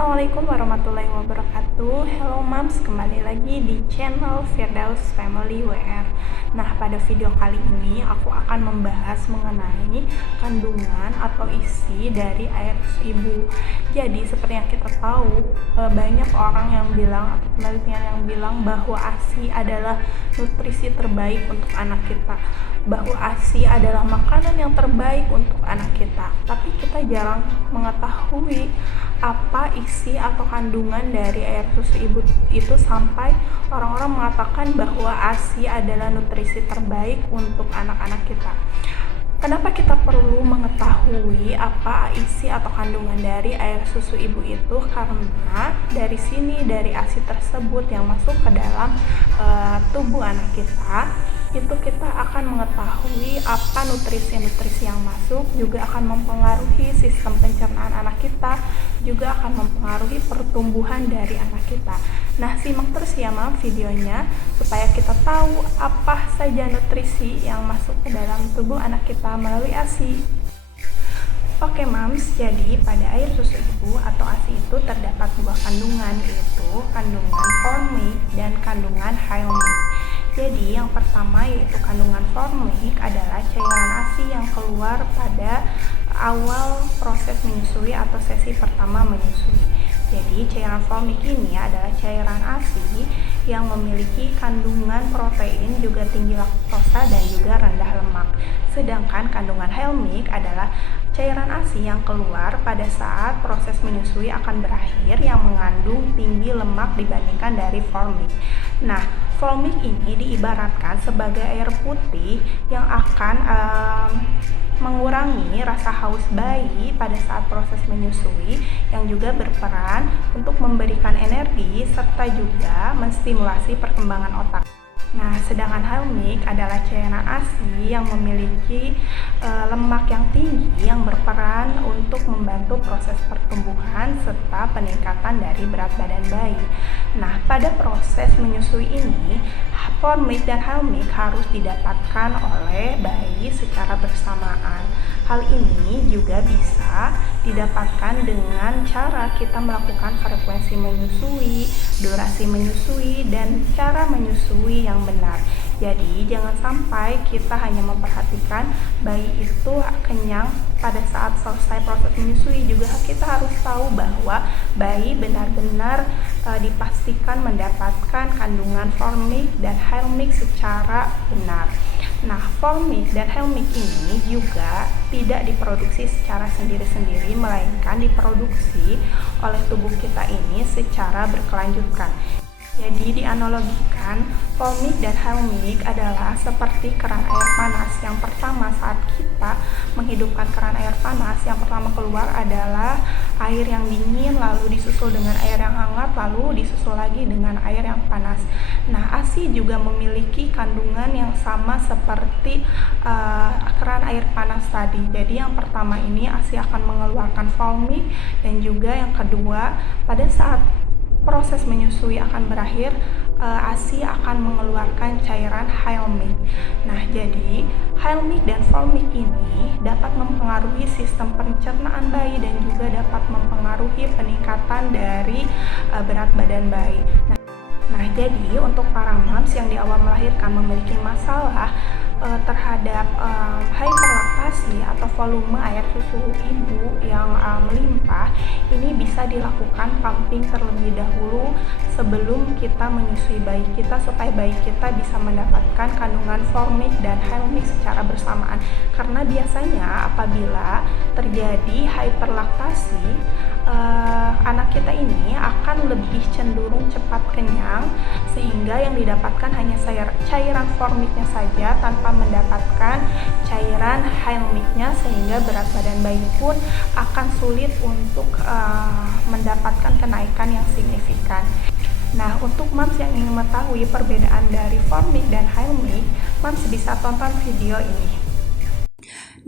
Assalamualaikum warahmatullahi wabarakatuh. Hello Moms, kembali lagi di channel Firdaus Family WR. Nah, pada video kali ini aku akan membahas mengenai kandungan atau isi dari air susu ibu. Jadi, seperti yang kita tahu, banyak orang yang bilang atau penelitian yang bilang bahwa ASI adalah nutrisi terbaik untuk anak kita, bahwa ASI adalah makanan yang terbaik untuk anak kita. Tapi kita jarang mengetahui apa isi atau kandungan dari air susu ibu itu sampai orang-orang mengatakan bahwa ASI adalah nutrisi terbaik untuk anak-anak kita. Kenapa kita perlu mengetahui apa isi atau kandungan dari air susu ibu itu? Karena dari sini, dari ASI tersebut yang masuk ke dalam tubuh anak kita, itu kita akan mengetahui apa nutrisi-nutrisi yang masuk, juga akan mempengaruhi sistem pencernaan anak kita, juga akan mempengaruhi pertumbuhan dari anak kita. Nah, simak terus ya Mam videonya supaya kita tahu apa saja nutrisi yang masuk ke dalam tubuh anak kita melalui ASI. Oke Mams, jadi pada air susu ibu atau ASI itu terdapat dua kandungan, yaitu kandungan formik dan kandungan Heilmic. Jadi yang pertama yaitu kandungan formik adalah cairan ASI yang keluar pada awal proses menyusui atau sesi pertama menyusui. Jadi cairan formik ini adalah cairan ASI yang memiliki kandungan protein, juga tinggi laktosa dan juga rendah lemak. Sedangkan kandungan Heilmic adalah cairan ASI yang keluar pada saat proses menyusui akan berakhir yang mengandung tinggi lemak dibandingkan dari formik. Nah, formik ini diibaratkan sebagai air putih yang akan mengurangi rasa haus bayi pada saat proses menyusui, yang juga berperan untuk memberikan energi serta juga menstimulasi perkembangan otak. Nah, sedangkan Heilmic adalah cairan ASI yang memiliki lemak yang tinggi yang berperan untuk membantu proses pertumbuhan serta peningkatan dari berat badan bayi. Nah, pada proses menyusui ini, formik dan Heilmic harus didapatkan oleh bayi secara bersamaan. Hal ini juga bisa didapatkan dengan cara kita melakukan frekuensi menyusui, durasi menyusui, dan cara menyusui yang benar. Jadi jangan sampai kita hanya memperhatikan bayi itu kenyang pada saat selesai proses menyusui. Juga kita harus tahu bahwa bayi benar-benar dipastikan mendapatkan kandungan formik dan Heilmic secara benar. Nah, formik dan Heilmic ini juga tidak diproduksi secara sendiri-sendiri, melainkan diproduksi oleh tubuh kita ini secara berkelanjutan. Jadi dianalogikan, formik dan Heilmic adalah seperti keran air panas. Yang pertama, saat kita menghidupkan keran air panas, yang pertama keluar adalah air yang dingin, lalu disusul dengan air yang hangat, lalu disusul lagi dengan air yang panas. Nah, ASI juga memiliki kandungan yang sama seperti keran air panas tadi. Jadi yang pertama ini ASI akan mengeluarkan formik, dan juga yang kedua pada saat proses menyusui akan berakhir, ASI akan mengeluarkan cairan Heilmic. Nah, jadi Heilmic dan formik ini dapat mempengaruhi sistem pencernaan bayi dan juga dapat mempengaruhi peningkatan dari berat badan bayi. Nah, jadi untuk para moms yang di awal melahirkan memiliki masalah terhadap hiperlaktasi atau volume air susu ibu yang melimpah, ini bisa dilakukan pumping terlebih dahulu sebelum kita menyusui bayi kita, supaya bayi kita bisa mendapatkan kandungan formik dan Heilmic secara bersamaan. Karena biasanya apabila terjadi hiperlaktasi, anak kita ini akan lebih cenderung cepat kenyang, sehingga yang didapatkan hanya cairan formiknya saja tanpa mendapatkan cairan Heilmicnya, sehingga berat badan bayi pun akan sulit untuk mendapatkan kenaikan yang signifikan. Nah, untuk moms yang ingin mengetahui perbedaan dari formik dan Heilmic, moms bisa tonton video ini.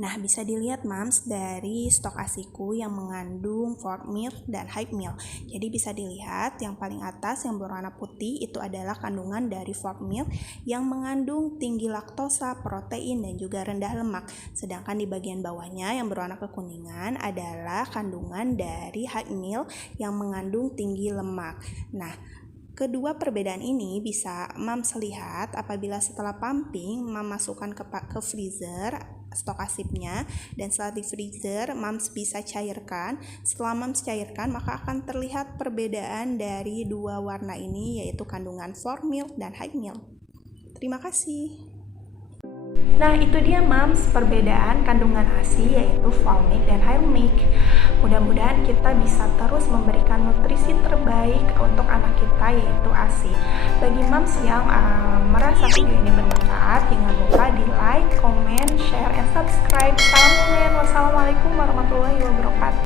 Nah, bisa dilihat Mams dari stok ASIku yang mengandung formil dan high milk. Jadi bisa dilihat yang paling atas yang berwarna putih itu adalah kandungan dari formil yang mengandung tinggi laktosa, protein, dan juga rendah lemak. Sedangkan di bagian bawahnya yang berwarna kekuningan adalah kandungan dari high milk yang mengandung tinggi lemak. Nah, kedua perbedaan ini bisa Mams lihat apabila setelah pumping Mams masukkan ke freezer stok asipnya, dan setelah di freezer Mams bisa cairkan. Setelah Mams cairkan maka akan terlihat perbedaan dari dua warna ini, yaitu kandungan formil dan high milk. Terima kasih. Nah, itu dia Mams perbedaan kandungan ASI yaitu Fulmic dan Highmic. Mudah-mudahan kita bisa terus memberikan nutrisi terbaik untuk anak kita yaitu ASI. Bagi Mams yang merasa video ini bermanfaat, jangan lupa di like, comment, share, and subscribe. Salam Wassalamualaikum warahmatullahi wabarakatuh.